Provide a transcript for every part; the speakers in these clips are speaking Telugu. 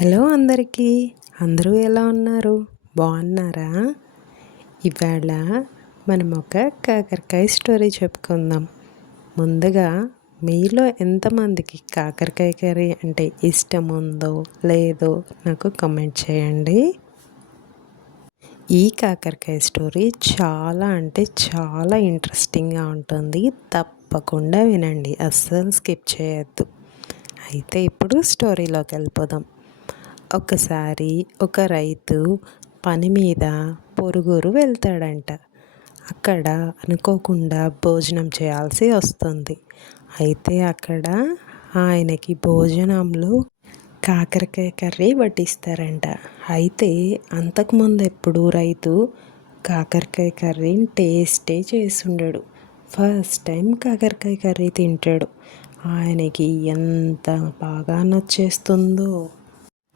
హలో అందరికీ. అందరూ ఎలా ఉన్నారు? బాగున్నారా? ఇవాళ మనం ఒక కాకరకాయ స్టోరీ చెప్పుకుందాం. ముందుగా మీలో ఎంతమందికి కాకరకాయ కర్రీ అంటే ఇష్టం ఉందో లేదో నాకు కామెంట్ చేయండి. ఈ కాకరకాయ స్టోరీ చాలా అంటే చాలా ఇంట్రెస్టింగ్గా ఉంటుంది. తప్పకుండా వినండి, అస్సలు స్కిప్ చేయొద్దు. అయితే ఇప్పుడు స్టోరీలోకి వెళ్ళిపోదాం. ఒకసారి ఒక రైతు పని మీద పొరుగురు వెళ్తాడంట. అక్కడ అనుకోకుండా భోజనం చేయాల్సి వస్తుంది. అయితే అక్కడ ఆయనకి భోజనంలో కాకరకాయ కర్రీ వడ్డిస్తారంట. అయితే అంతకుముందు ఎప్పుడు రైతు కాకరకాయ కర్రీని టేస్టే చేసుండడు. ఫస్ట్ టైం కాకరకాయ కర్రీ తింటాడు. ఆయనకి ఎంత బాగా నచ్చేస్తుందో.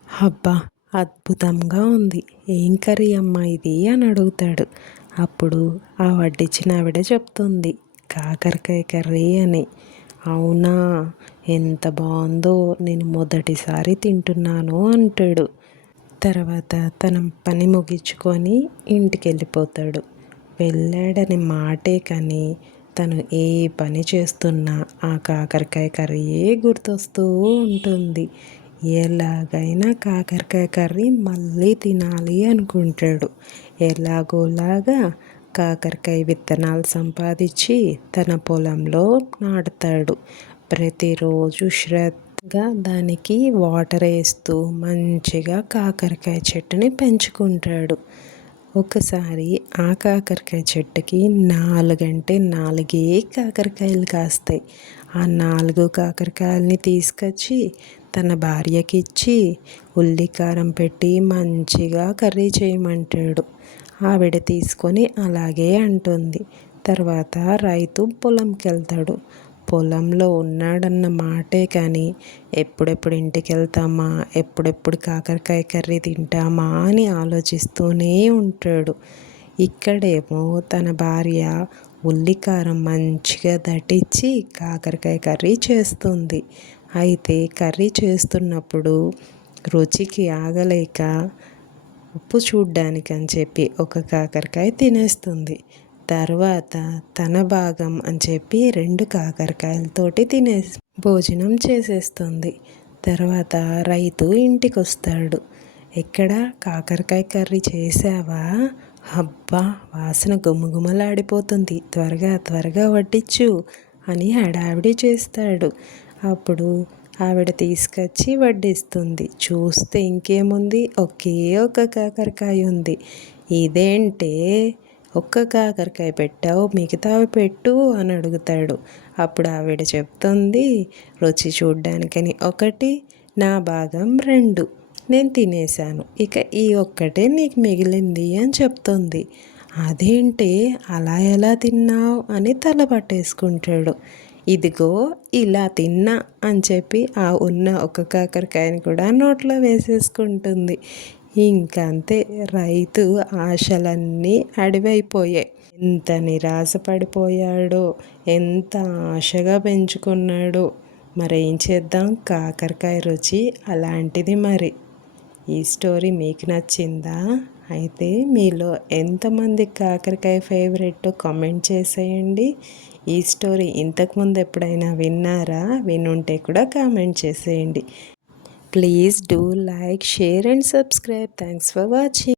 అబ్బా, అద్భుతంగా ఉంది, ఏం కర్రీ అమ్మా ఇది అని అడుగుతాడు. అప్పుడు ఆ వడ్డించిన ఆవిడ చెప్తుంది, కాకరకాయ కర్రీ అని. అవునా, ఎంత బాగుందో, నేను మొదటిసారి తింటున్నాను అంటాడు. తర్వాత తన పని ముగించుకొని ఇంటికి వెళ్ళిపోతాడు. వెళ్ళాడని మాటే కానీ తను ఏ పని చేస్తున్నా ఆ కాకరకాయ కర్రీయే గుర్తొస్తూ ఉంటుంది. ఎలాగైనా కాకరకాయ కర్రీ మళ్ళీ తినాలి అనుకుంటాడు. ఎలాగోలాగా కాకరకాయ విత్తనాలు సంపాదించి తన పొలంలో నాటుతాడు. ప్రతిరోజు శ్రద్ధగా దానికి వాటర్ వేస్తూ మంచిగా కాకరకాయ చెట్టుని పెంచుకుంటాడు. ఒకసారి ఆ కాకరకాయ చెట్టుకి 4 అంటే 4 కాకరకాయలు కాస్తాయి. ఆ 4 కాకరకాయలని తీసుకొచ్చి తన భార్యకి ఇచ్చి ఉల్లి కారం పెట్టి మంచిగా కర్రీ చేయమంటాడు. ఆవిడ తీసుకొని అలాగే అంటుంది. తర్వాత రైతు పొలంకి వెళ్తాడు. పొలంలో ఉన్నాడన్న మాటే కానీ ఎప్పుడెప్పుడు ఇంటికి వెళ్తామా, ఎప్పుడెప్పుడు కాకరకాయ కర్రీ తింటామా అని ఆలోచిస్తూనే ఉంటాడు. ఇక్కడేమో తన భార్య ఉల్లికారం మంచిగా దట్టించి కాకరకాయ కర్రీ చేస్తుంది. అయితే కర్రీ చేస్తున్నప్పుడు రుచికి ఆగలేక ఉప్పు చూడ్డానికని చెప్పి ఒక కాకరకాయ తినేస్తుంది. తర్వాత తన భాగం అని చెప్పి 2 కాకరకాయలతోటి భోజనం చేసేస్తుంది. తర్వాత రైతు ఇంటికి వస్తాడు. ఎక్కడ కాకరకాయ కర్రీ చేసావా? అబ్బా, వాసన గుమగుమలాడిపోతుంది, త్వరగా త్వరగా వడ్డించు అని హడావిడి చేస్తాడు. అప్పుడు ఆవిడ తీసుకొచ్చి వడ్డిస్తుంది. చూస్తే ఇంకేముంది, ఒకే ఒక కాకరకాయ ఉంది. ఇదేంటే ఒక్క కాకరకాయ పెట్టావు, మిగతావి పెట్టు అని అడుగుతాడు. అప్పుడు ఆవిడ చెప్తుంది, రుచి చూడ్డానికని 1, నా భాగం 2 నేను తినేశాను, ఇక ఈ ఒక్కటే నీకు మిగిలింది అని చెప్తుంది. అదేంటే అలా ఎలా తిన్నావు అని తల పట్టేసుకుంటాడు. ఇదిగో ఇలా తిన్నా అని చెప్పి ఆ ఉన్న ఒక కాకరకాయని కూడా నోట్లో వేసేసుకుంటుంది. ఇంకంతే, రైతు ఆశలన్నీ అడివైపోయాయి. ఎంత నిరాశపడిపోయాడో, ఎంత ఆశగా పెంచుకున్నాడో. మరేం చేద్దాం, కాకరకాయ రుచి అలాంటిది మరి. ఈ స్టోరీ మీకు నచ్చిందా? అయితే మీలో ఎంతమంది కాకరకాయ ఫేవరెట్ కామెంట్ చేసేయండి. ఈ స్టోరీ ఇంతకుముందు ఎప్పుడైనా విన్నారా? వినుంటే కూడా కామెంట్ చేసేయండి. Please do like, share and subscribe. Thanks for watching.